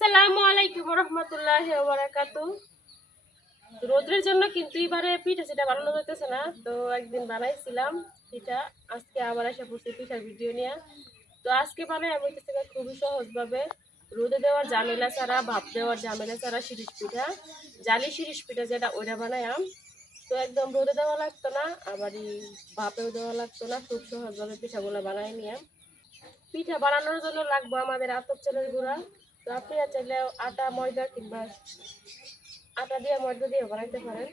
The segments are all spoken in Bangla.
আসসালামু আলাইকুম রহমতুল্লাহি ওয়া বারাকাতুহু। রোদ্রের জন্য কিন্তু এবারে পিঠা সেটা বানানো যেতেছে না, তো একদিন বানাইছিলাম পিঠা। আজকে আবার এসে পড়ছি পিঠার ভিডিও নিয়ে। তো আজকে বানাই আমি খুবই সহজভাবে রোদে দেওয়ার ঝামেলা ছাড়া, ভাপ দেওয়ার ঝামেলা ছাড়া শিরিষ পিঠা, জালি শিরিষ পিঠা যেটা ওইটা বানাইলাম। তো একদম রোদে দেওয়া লাগতো না, আবার ভাপেও দেওয়া লাগতো না, খুব সহজভাবে পিঠাগুলো বানাই নিয়ে। পিঠা বানানোর জন্য লাগবে আমাদের আতপ চালের গুঁড়া। তো আপনারা চাইলে আটা ময়দা কিংবা আটা দিয়ে ময়দা দিয়ে বানাইতে পারেন।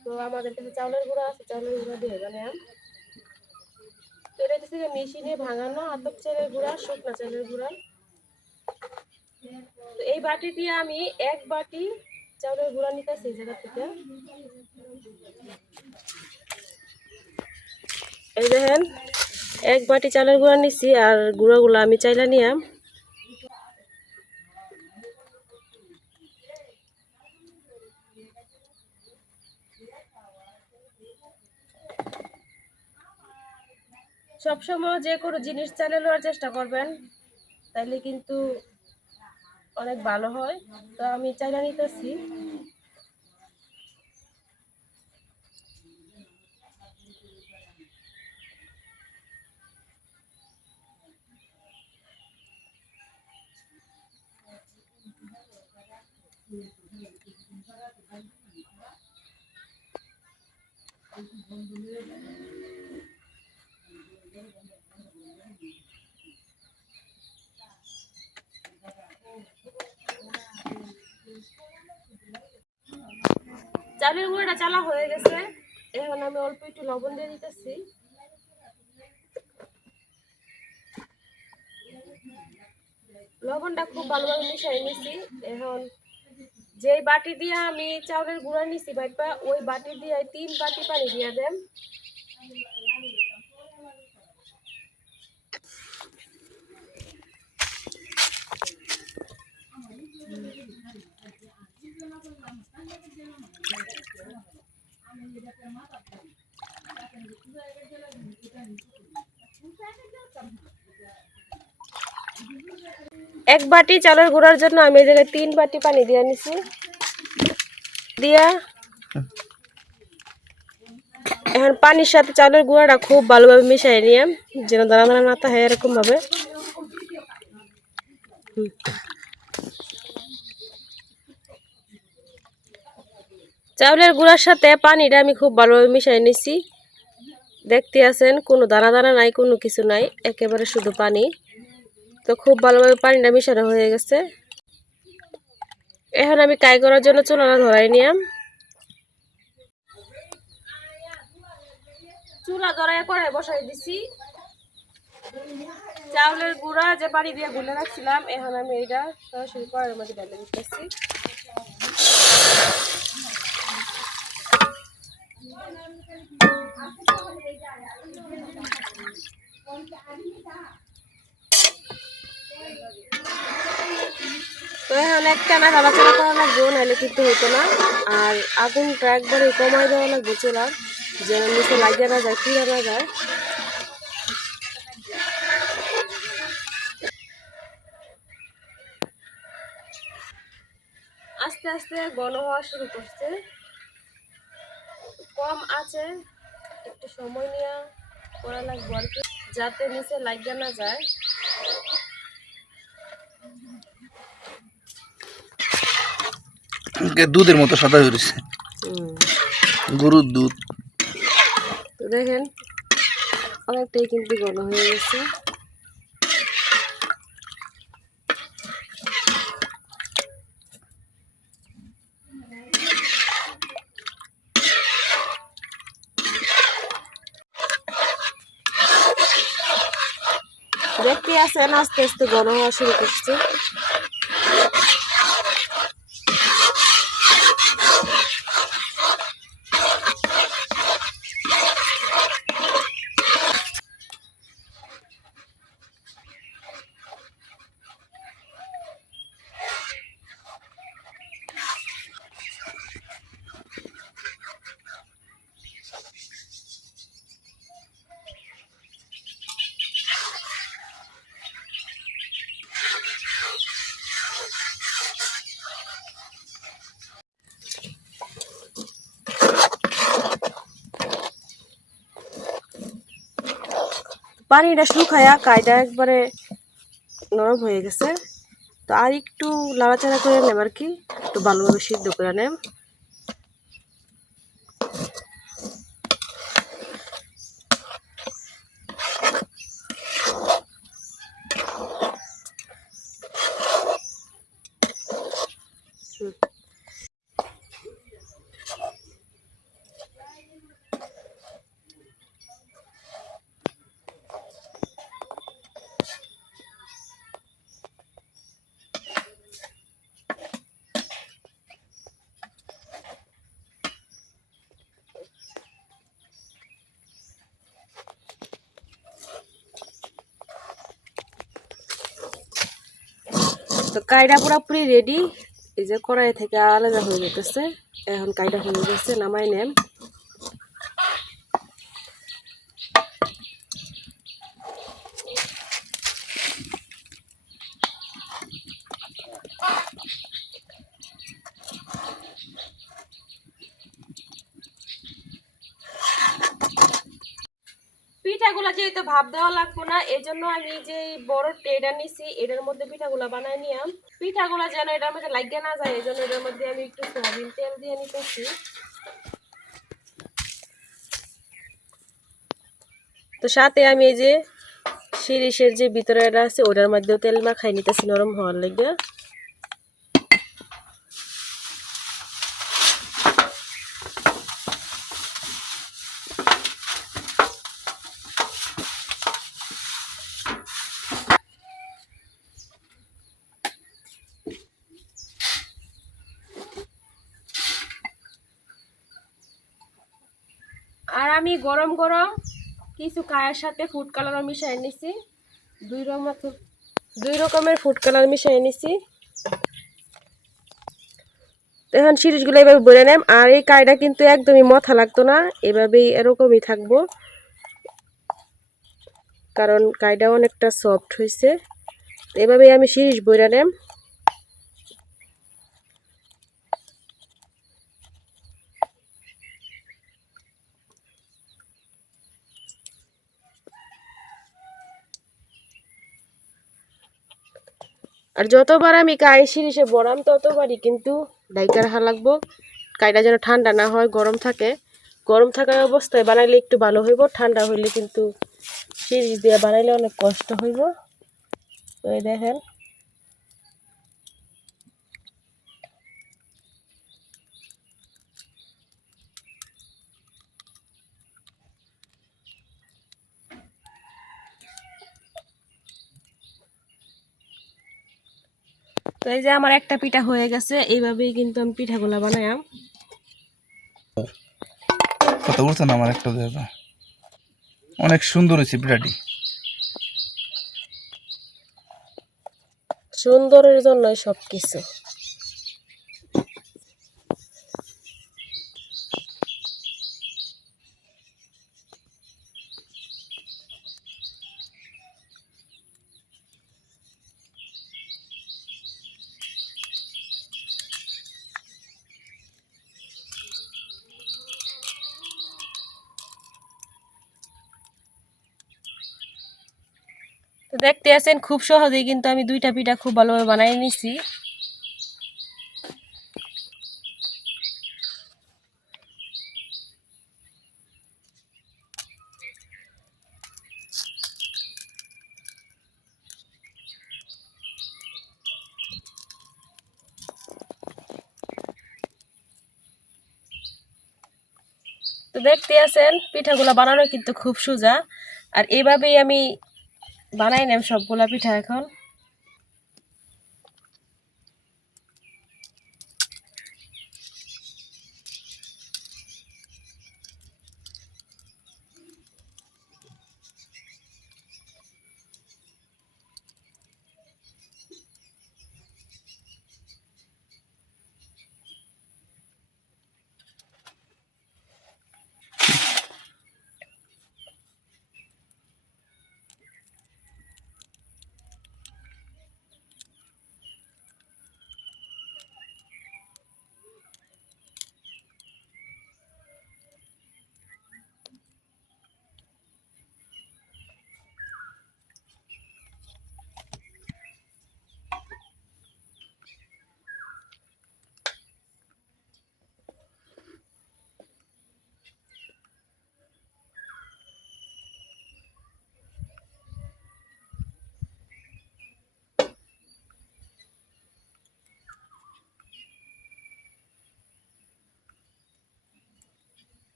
তো আমাদের কাছে চাউলের গুঁড়া আছে, চাউলের গুঁড়া দিয়ে বানাই। তো এটা হচ্ছে মেশিনে ভাঙানো আতপ চালের গুঁড়া, শুকনা চালের গুঁড়া। তো এই বাটি দিয়ে আমি এক বাটি চাউলের গুঁড়া নিতেছি এই জায়গা থেকে। এই দেখেন, এক বাটি চালের গুঁড়া নিচ্ছি, আর গুঁড়াগুলো আমি চাইলা নিয়াম। সবসময় যে কোনো জিনিস চালে নেওয়ার চেষ্টা করবেন, তাইলে কিন্তু অনেক ভালো হয়। তো আমি চাইলা নিতেছি। চালের গুঁড়োটা চালা হয়ে গেছে, এখন আমি অল্প একটু লবণ দিয়ে দিতেছি। লবণটা খুব ভালোভাবে মিশিয়ে নিছি। এখন যেই বাটি দিয়ে আমি চাউলের গুঁড়া নিছি ভাইপা, ওই বাটি দিয়ে 3 বাটি পানি দিয়ে দেন। এক বাটি চালের গুঁড়ার জন্য আমি এই জায়গায় 3 বাটি পানি দিয়ে নিছি। দিয়া এখন পানির সাথে চালের গুঁড়াটা খুব ভালোভাবে মিশিয়ে নিয়ে, যেন দানা দানা না থাকে এরকম ভাবে। চাউলের গুঁড়ার সাথে পানিটা আমি খুব ভালোভাবে মিশিয়ে নিছি। দেখতে আছেন, কোনো দানা দানা নাই, কোনো কিছু নাই, একেবারে শুধু পানি। তো খুব ভালোভাবে পানিটা মিশানো হয়ে গেছে। এখন আমি কাই করার জন্য চুলাটা ধরাই নিলাম। চুলা ধরাই কড়াই বসাই দিছি। চাউলের গুঁড়া যে পানি দিয়ে গুলে রাখছিলাম, এখন আমি এটা সরাসরি কড়াইয়ের মধ্যে ঢেলে দিতেছি। তো এখন একটা না নাড়াচাড়া করা লাগবে, নাহলে কিন্তু হতো না। আর আগুনটা একবারে কমাই দেওয়া লাগবে চুলার, যেন নিচে লাগিয়ে না যায়, পুড়ে না যায়। আস্তে আস্তে ঘন হওয়া শুরু করছে। কম আছে, একটু সময় নিয়ে করা লাগবে আর কি, যাতে নিচে লাগিয়ে না যায়। দুধের মতো সাদা হয়েছে, গরুর দুধ। তো দেখেন অনেকটাই কিন্তু ঘন হয়ে গেছে। দেখতে আছেন আস্তে আস্তে ঘন হওয়া শুরু করছে। পানিটা শুকায়া কায়দা একবারে নরম হয়ে গেছে। তো আর একটু লাড়াচাড়া করে নেব আর কি, একটু ভালোভাবে সিদ্ধ করে নেব। তো কাইডা পুরোপুরি রেডি, এই যে কড়াই থেকে আলাদা হয়ে যেতেছে। এখন কাইডা হয়ে গেছে, নামাই নেন। পিঠাগুলা যেহেতু ভাপ দেওয়া লাগবে না, এই জন্য আমি যে বড় ট্রেটা নিছি এটার মধ্যে পিঠাগুলা বানাই নিলাম। পিঠাগুলা যেন এটার মধ্যে লাগিয়ে না যায়, এই জন্য এটার মধ্যে আমি একটু সয়াবিন তেল দিয়ে নিতেছি। তো সাথে আমি এই যে শিরিষের যে ভিতরে এটা আছে ওটার মধ্যেও তেল মাখাই নিতেছি নরম হওয়ার লেগে। আর আমি গরম গরম কিছু কায়ের সাথে ফুড কালার মিশাই নিছি, দুই রকমের ফুড কালার মিশাই নিছি। এখন সিরিজগুলো এভাবে বলে নেম। আর এই কাইটা কিন্তু একদমই মথা লাগতো না, এভাবেই এরকমই থাকবো, কারণ কাইটা অনেকটা সফট হয়েছে। এভাবেই আমি সিরিজ বইরা নেম। আর যতবার আমি কাই সিরিজে বড়াম ততবারই কিন্তু ডাইকা রাখা লাগবো, কাইটা যেন ঠান্ডা না হয়, গরম থাকে। গরম থাকা অবস্থায় বানাইলে একটু ভালো হইব, ঠান্ডা হইলে কিন্তু সিরিজ দিয়ে বানাইলে অনেক কষ্ট হইব। তো এই দেখেন তো এই যে আমার একটা পিঠা হয়ে গেছে, এইভাবেই কিন্তু আমি পিঠাগুলা বানাইম। কথা বলছেন আমার একটা দেখা অনেক সুন্দর হয়েছে পিঠাটি। সুন্দরের জন্যই সবকিছু। তো দেখতে আছেন খুব সহজেই কিন্তু আমি দুইটা পিঠা খুব ভালোভাবে বানাই নিছি। তো দেখতে আছেন পিঠাগুলা বানানো কিন্তু খুব সোজা। আর এভাবেই আমি বানাই নেব সবগুলা পিঠা এখন।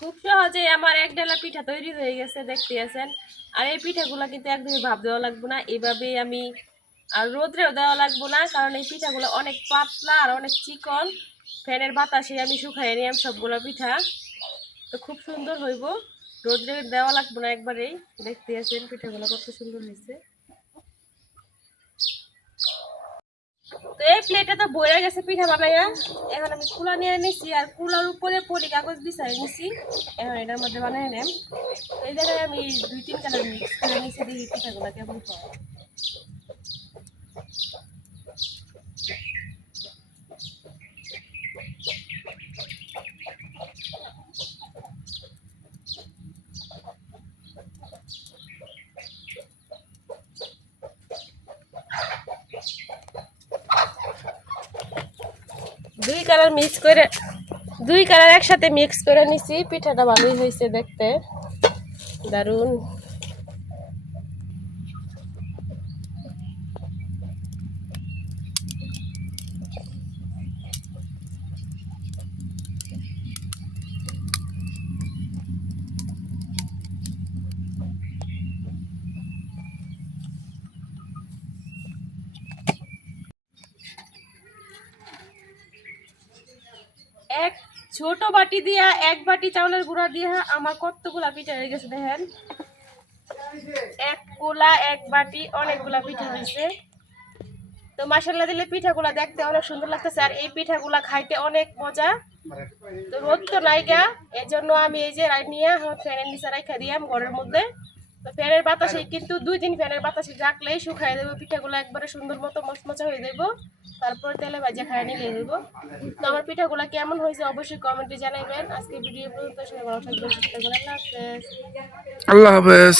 খুব সহজে আমার এক ডালা পিঠা তৈরি হয়ে গেছে, দেখতে আছেন। আর এই পিঠাগুলো কিন্তু একদমই ভাপ দেওয়া লাগবে না, এইভাবেই আমি আর রোদ্রেও দেওয়া লাগবে না, কারণ এই পিঠাগুলো অনেক পাতলা আর অনেক চিকন। ফ্যানের বাতাসে আমি শুকাই নিলাম সবগুলো পিঠা, তো খুব সুন্দর হইব। রোদ্রে দেওয়া লাগবে না একবারেই, দেখতে আছেন পিঠাগুলো কত সুন্দর হয়েছে। তো এই প্লেটে তো বইয়া গেছে পিঠা বানাইয়া, এখন আমি কুলা নিয়ে নিছি আর কুলার উপরে পলি কাগজ বিছাই নিছি। এখন এটার মধ্যে বানাই নেম। এই জায়গায় আমি 2-3 কালার মিক্স করে নিছি, দেখি পিঠাগুলো কেমন হয়। 2 কালার মিক্স করে 2 কালার একসাথে মিক্স করে নিছি, পিঠাটা ভালোই হয়েছে দেখতে, দারুন। এক ছোট বাটি দিয়া 1 বাটি চাউলের গুঁড়া দিয়া আমার কতগুলা পিঠা হয়ে গেছে দেখেন। 1 কোলা 1 বাটি অনেকগুলা পিঠা হয়েছে। তো মাশাআল্লাহ দিলে পিঠাগুলা দেখতে অনেক সুন্দর লাগতেছে, আর এই পিঠাগুলা খাইতে অনেক মজা। তো রোদ তো নাইগা, এর জন্য আমি এই যে নিয়ে ফ্যানের নিচে রাখা দিয়াম ঘরের মধ্যে। তো ফ্যানের বাতাসে কিন্তু 2 দিন ফ্যানের বাতাসে রাখলেই শুকাই দেবো পিঠাগুলো, একবারে সুন্দর মতো মচমচা হয়ে যাবো। তারপর তেলে ভাজা খাই নিলে হইব। তো আমার পিঠাগুলো কেমন হয়েছে অবশ্যই কমেন্টে জানাবেন। আজকে ভিডিও পর্যন্ত, সবাই ভালো থাকবেন, সুস্থ থাকবেন, আল্লাহ হাফেজ। আল্লাহ হাফেজ।